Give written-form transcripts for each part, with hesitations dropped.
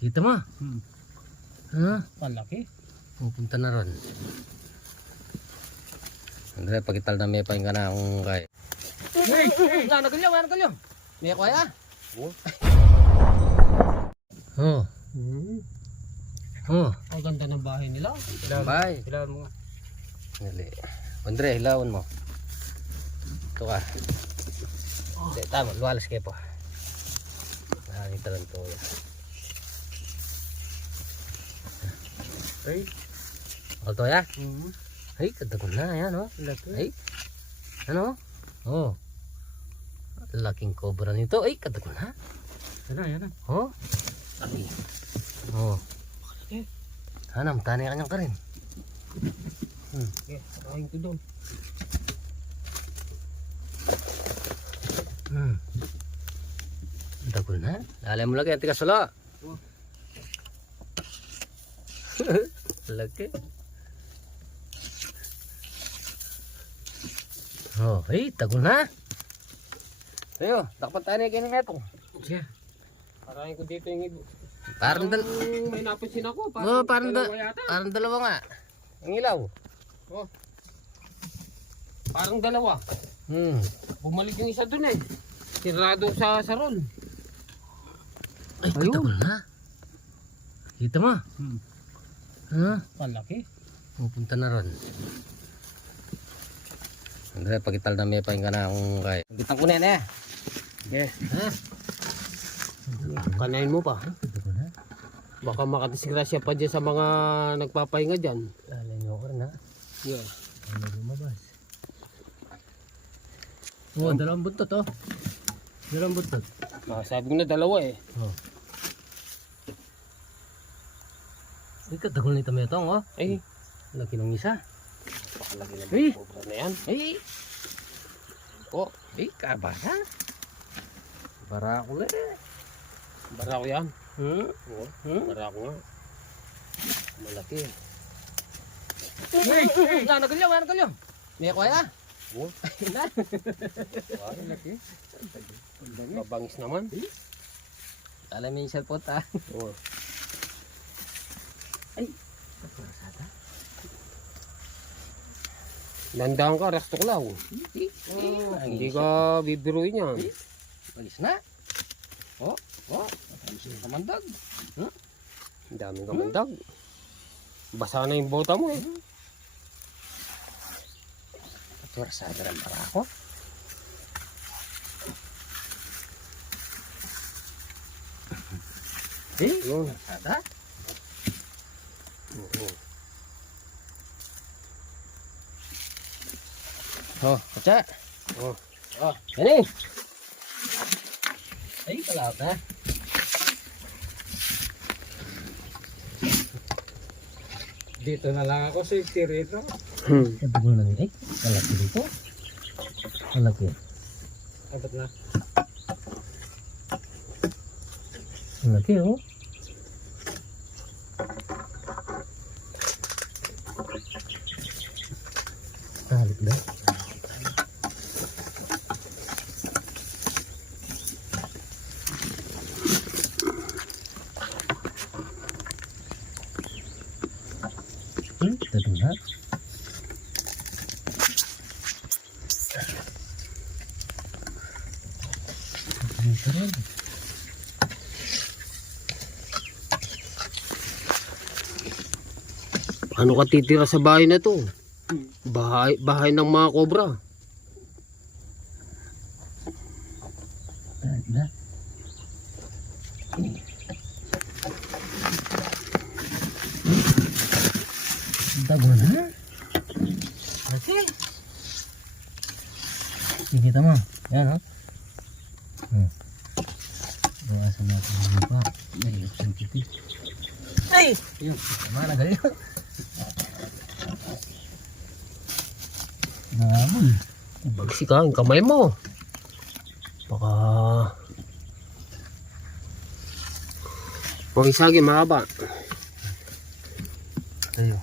Kita mo? Ha? Malaki. Pupunta na ron. Andre, pagital na may pahinga na akong kay. Hey! Nagalyo! May kaya? Oh. Oh. Ang ganda ng bahay nila. Bye. Kailangan mo. Dali. Andre, hilawan mo. Ito ka. Hindi, tama. Luwalas kayo po. Nakakita lang ito. Ay. Alto ya? Ay, kadagon na. Ayan o. Ay. Ano? Oh. Laking cobra nito. Ay, kadagon na. Yan na. Oh. Ay. Oh. Hanam, tani kanyang ka rin. Okay, sarahin ko doon. Dagol na. Lalay mo lagi. Antika sula. Lagi. Oh, ay, dagol na. Tayo, dapat tayo na kining eto. Siya. Sarahin ko dito yung ibo. Parang may napansin ako. oh, parang dalawa yata. parang dalawa nga. Ang ilaw. Oh. Parang dalawa. Bumalik yung isa dun eh. Sirado sa sarol. Ay, dagol na. Kita mo? Ha? Malaki. Pupunta na ron. Andre, pagital na may pahinga na akong kay. Bitang ko na yan eh. Okay. Ha? Kanain mo pa. Dagol na. Baka makatisgrasya pa dyan sa mga nagpapahinga dyan. Lalay nyo ko rin ha. Yeah. Ano lumabas? Oh, dalawang buntot oh. Dalawang buntot. Sabi ko na dalawa eh. Oh. Ay, katagol nito may itong oh. Ay, Laki ng isa. pakalaki na Ay. cobra na yan. Ay. Oh, ay, kabara. Bara ko rin. Barako yan. Oo, Hmm? barako nga. Malaki eh. Ay, nagalyo. May kaya? Oo. Malaki. Mabangis naman. Alam mo yung cellphone ha. Oo. Ay. Landang ka, rastoklaw. Hindi ka bibiruin yan. Balis na. Oh. Kamandag. Ang daming kamandag. Basa na yung bota mo eh. Tursada rin para ako. Yun. Tursada. Oo. Oh, kaca. Oh. Oh, ini. Ay, kalaot na. Dito na lang ako sa tirito. Katugol na nito. Malaki dito. Malaki. Abot na. Malaki oh. Talik dah. Tadi na. Ano ka titira sa bahay na to? Bahay ng mga kobra. Tadi na. Tagol na. Laki. Kita mo. Yan oh. Bawasan natin yung lupa. Ay, sensitive. Ay! Yun, mana galing. Nabol. Bagsi ka, ang kamay mo. Baka... Pag isagi, mahaba. Tayo.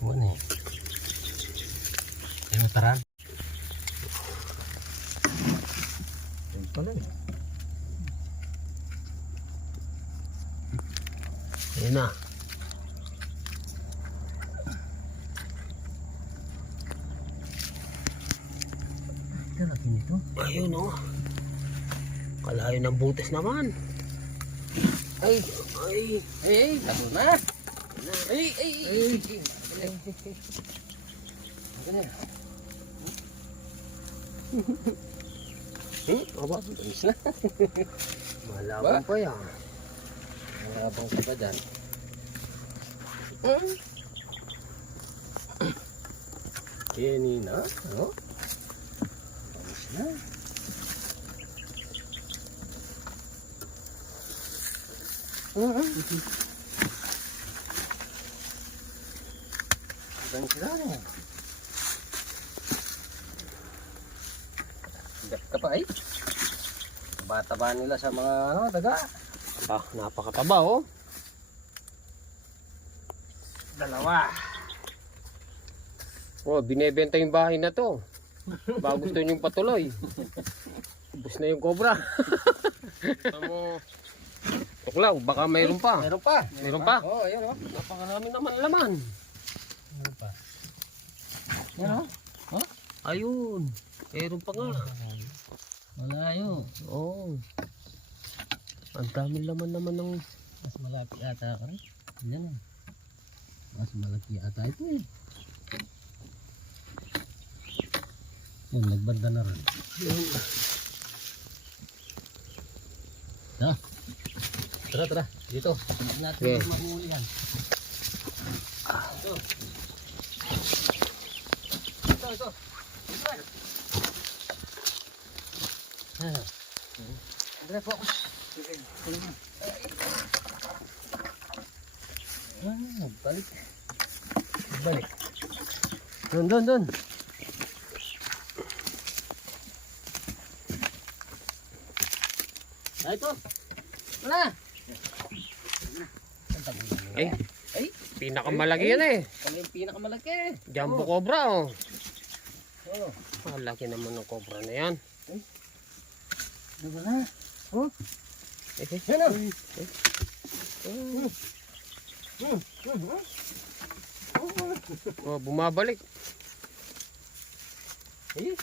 Buwan eh. Yung mataran. Ayun pala eh. Yan na. Ito, laki nito. Ayun oh. Kalayo ng butas naman. Ay, Ay. ay, labo na. Ay, ay, ay. Ganyan. Aba, Tamis na. malabang pa yan. Malabang ka pa dyan. Kanina. Ano? Tamis na. Tamis na. Gat ka pa ay. Taba-taba nila sa mga ano, daga. Ah, napakataba oh. Dalawa. Oh, binebenta yung bahay na to. Baka gusto nyo patuloy. Ubus na yung cobra. Tamo. Tuklaw, baka mayroon pa. Meron pa. Meron pa? Oo, ayun oh. Napakarami naman laman. Meron pa. Meron? Oh? Ayun. Meron pa nga. Malayo. Oo. Ang dami laman naman ng... Mas malaki ata ka rin. Yan eh. Mas malaki ata ito eh. Yan, nagbanda na rin. Tara. Tara, tara. Dito. Hindi natin Okay. mahuli yan. Ito. Ito, ito. Andre po. Balik. Balik. Doon. Ah, ito. Wala. Ay, Ay, pinakamalaki yan eh. kami yung pinakamalaki. Jumbo cobra oh. Oh, Malaki naman ng cobra na yan. diba na? Oh, Eh, yan o. oh, bumabalik. Ay,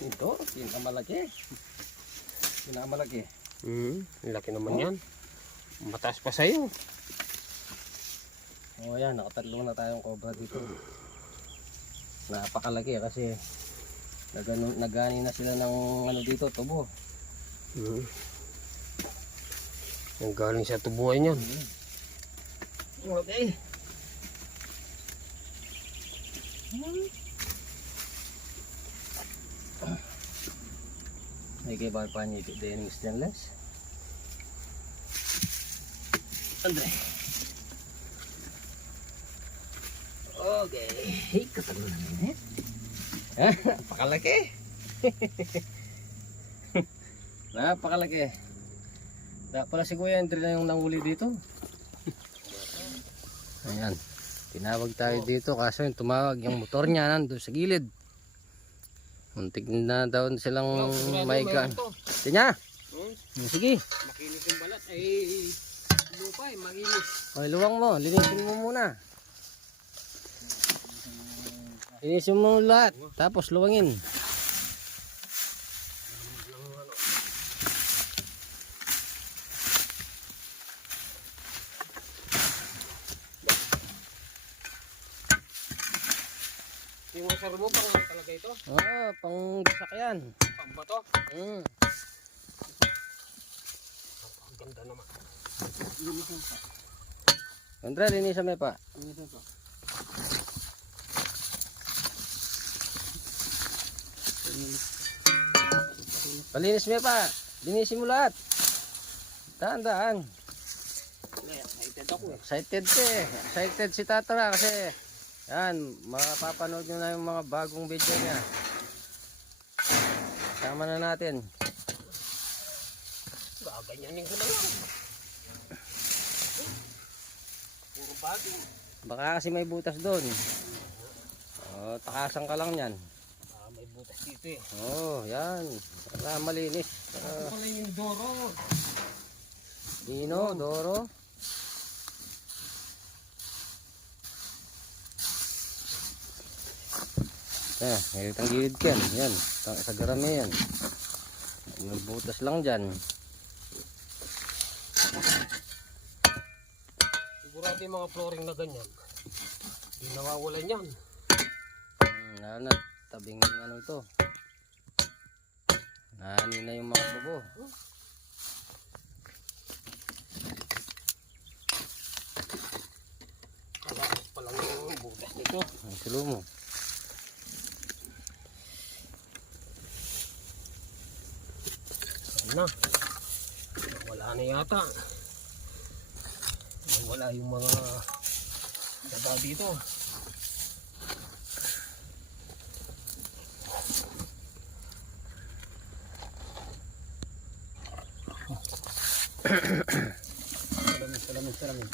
ito, pinakamalaki. Pinakamalaki. Laki naman yan. Mataas pa sa'yo. Oh, yan, nakatatlo na tayong cobra dito. Napakalaki kasi nagani na sila ng ano dito, tubo. Ang galing sa tubuhan yan. Okay. May ba pa niyo din stainless? Andre. Okay. Hey, katalo na naman eh. Napakalaki. Napakalaki. Pala si Kuya Andre na yung nanguli dito. Ayan. Tinawag tayo dito kaso yung tumawag yung motor niya nandun sa gilid. Muntik na daw silang maigan. Tinya. Sige. Makinis yung balat. Ay, lupa eh, makinis. Oy, luwang mo. Linisin mo muna. Linisin mo lahat. Tapos luwangin. Yung asar mo, pang ano talaga ito? Oo, pang sasakyan. Pang bato? Mm. Ang ganda naman. Andre, linisan mo pa. Palinis mo pa. Linisin mo lahat. Daan. Excited ako eh. Excited ka eh. Excited si Tatara kasi yan, mapapanood nyo na yung mga bagong video niya. Tama na natin. Gaganyanin ko na lang. Puro bago. Baka kasi may butas doon. Takasan ka lang yan. May butas dito eh. Yan. Para malinis. Ito pala yung Doro. Dino, Doro. Ngayon ang gilid ko yan. Yan. Sa garami yan. Nagbutas lang dyan. Sigurado yung mga flooring na ganyan. Hindi nawawalan yan. Na tabing ano ito. Nahani na yung mga bubo. Palang yung butas nito. Ang silo mo. Na. Wala na yata. Wala yung mga daba dito. Salamin.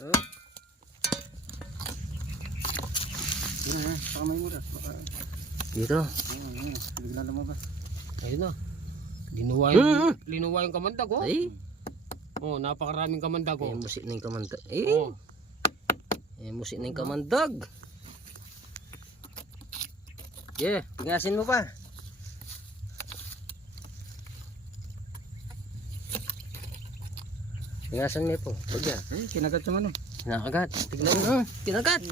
Oh. Pakamay mo rin. Dito. Bigla lumabas. Ayun na. Linuwa yung kamandag oh. Ay. Oh, napakaraming kamandag oh. Musik na yung kamandag. Eh. Oh. Musik na yung kamandag. Yeah, tingasin mo pa. Tingasan mo po. Huwag yan. Kinagat yung ano. Kinakagat. Tignan mo. Kinagat.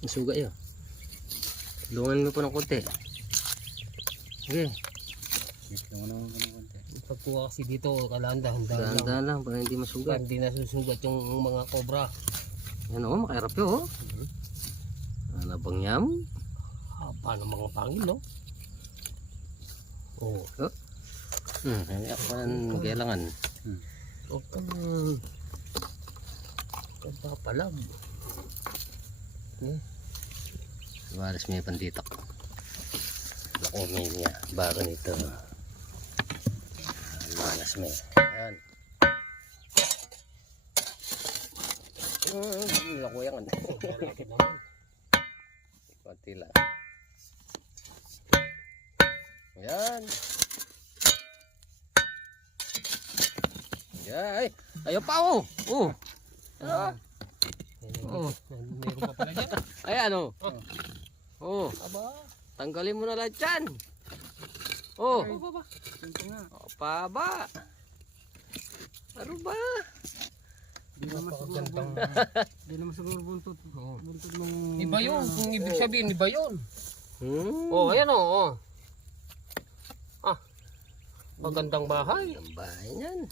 Masuga yun. Tulungan mo po ng konti. Okay. Tulungan naman po ng konti. Pagkuha kasi dito, kailangan dahan-dahan lang. Dahan-dahan lang para hindi masugat. Hindi nasusugat yung mga cobra. Yan o, makairap yun o. Ano bang yam? Paano mga pangil no? Oh. Hindi ako kailangan. Huwag kang papalag. Waras may panditak. Ako may niya. Baka nito. Manas may. Yan. Ako yan. Laki naman. Konti lang. Yan. Ay, ayaw pa oh. Oh. Oh. Meron pa pala dyan. Ayan oh. Oh. Aba. Tanggalin mo na lahat yan. Oh. Baba. Oh, paba. Ano ba? Di naman siguro buntot. Buntot ng... Iba yun. Kung ibig sabihin, iba yun. Oh, Ayan oh. Magandang bahay. ang bahay niyan.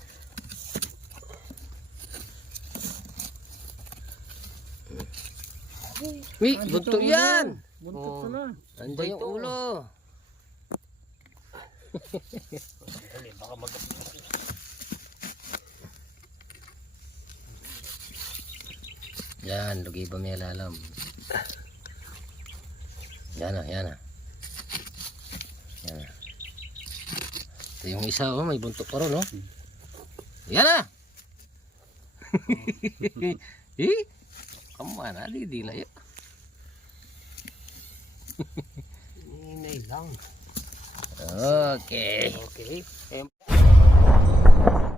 Uy, bunto yan. Buntot na. Andiyan yung ulo. Baka Yan, lugi ba may lalam? Yan na, yan na. Yan na. Ito yung isa, oh, may buntot pa rin, oh. Yan na! Eh? Kamana, di layo. Inay lang. Okay. Okay.